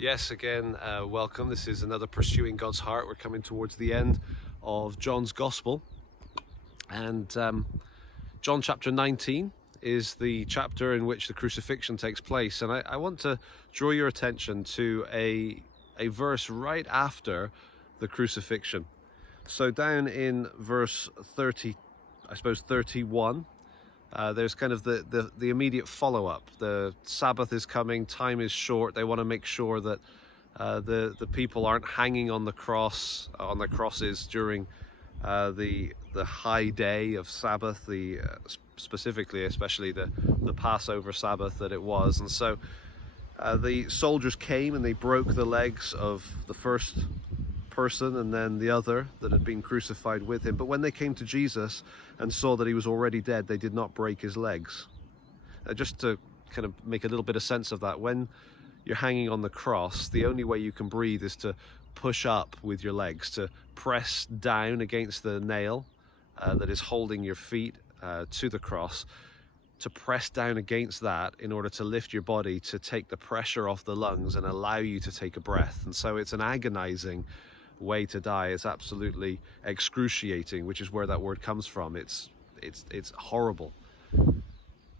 Yes, again, welcome. This is another Pursuing God's Heart. We're coming towards the end of John's Gospel. And John chapter 19 is the chapter in which the crucifixion takes place. And I want to draw your attention to a verse right after the crucifixion. So down in verse 31, there's kind of the immediate follow-up. The Sabbath is coming, time is short. They want to make sure that the people aren't hanging on the crosses during the high day of Sabbath, especially the Passover Sabbath that it was. And so the soldiers came and they broke the legs of the first person and then the other that had been crucified with him. But when they came to Jesus and saw that he was already dead, they did not break his legs. Just to kind of make a little bit of sense of that, when you're hanging on the cross, the only way you can breathe is to push up with your legs, to press down against the nail that is holding your feet to the cross, to press down against that in order to lift your body, to take the pressure off the lungs and allow you to take a breath. And so it's an agonizing way to die. It's absolutely excruciating, which is where that word comes from. It's horrible.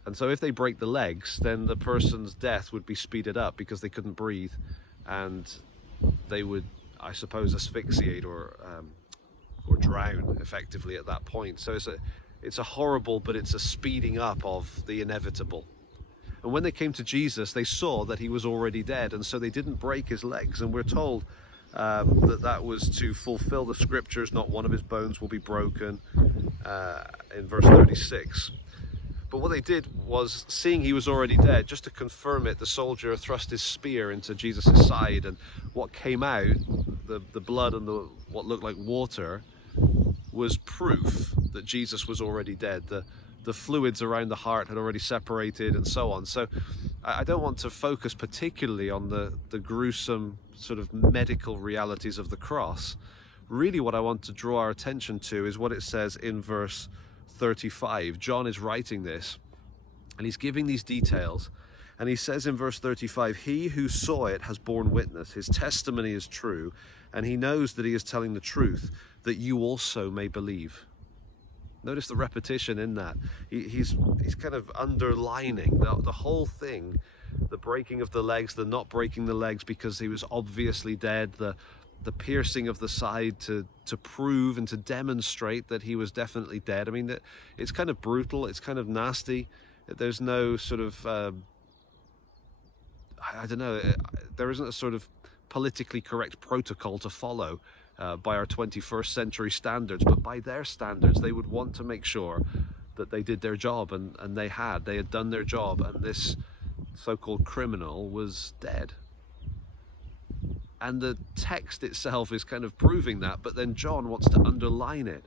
And so if they break the legs, then the person's death would be speeded up because they couldn't breathe, and they would, I suppose, asphyxiate or drown effectively at that point. So it's a horrible, but it's a speeding up of the inevitable. And when they came to Jesus, they saw that he was already dead, and so they didn't break his legs. And we're told that was to fulfill the scriptures, not one of his bones will be broken, in verse 36. But what they did was, seeing he was already dead, just to confirm it, the soldier thrust his spear into Jesus' side, and what came out, the blood and what looked like water, was proof that Jesus was already dead. The fluids around the heart had already separated and so on. So I don't want to focus particularly on the gruesome sort of medical realities of the cross. Really what I want to draw our attention to is what it says in verse 35. John is writing this and he's giving these details, and he says in verse 35, "He who saw it has borne witness, his testimony is true, and he knows that he is telling the truth, that you also may believe." Notice the repetition in that. He's kind of underlining the whole thing, the breaking of the legs, the not breaking the legs because he was obviously dead, the piercing of the side to prove and to demonstrate that he was definitely dead. I mean, it's kind of brutal, it's kind of nasty. There's no sort of, I don't know, there isn't a sort of politically correct protocol to follow by our 21st century standards, but by their standards, they would want to make sure that they did their job, and they had done their job, and this so-called criminal was dead. And the text itself is kind of proving that, but then John wants to underline it.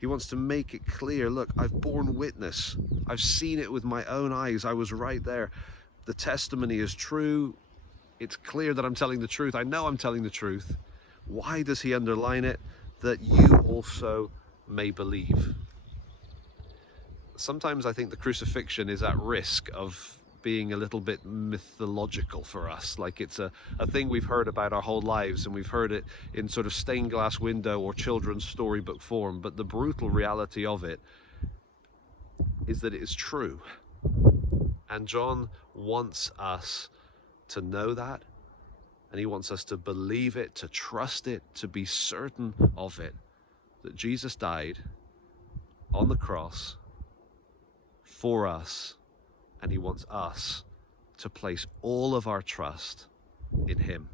He wants to make it clear, look, I've borne witness. I've seen it with my own eyes. I was right there. The testimony is true. It's clear that I'm telling the truth. I know I'm telling the truth. Why does he underline it? That you also may believe. Sometimes I think the crucifixion is at risk of being a little bit mythological for us, like it's a thing we've heard about our whole lives, and we've heard it in sort of stained glass window or children's storybook form. But the brutal reality of it is that it is true, and John wants us to know that, and he wants us to believe it, to trust it, to be certain of it, that Jesus died on the cross for us, and he wants us to place all of our trust in him.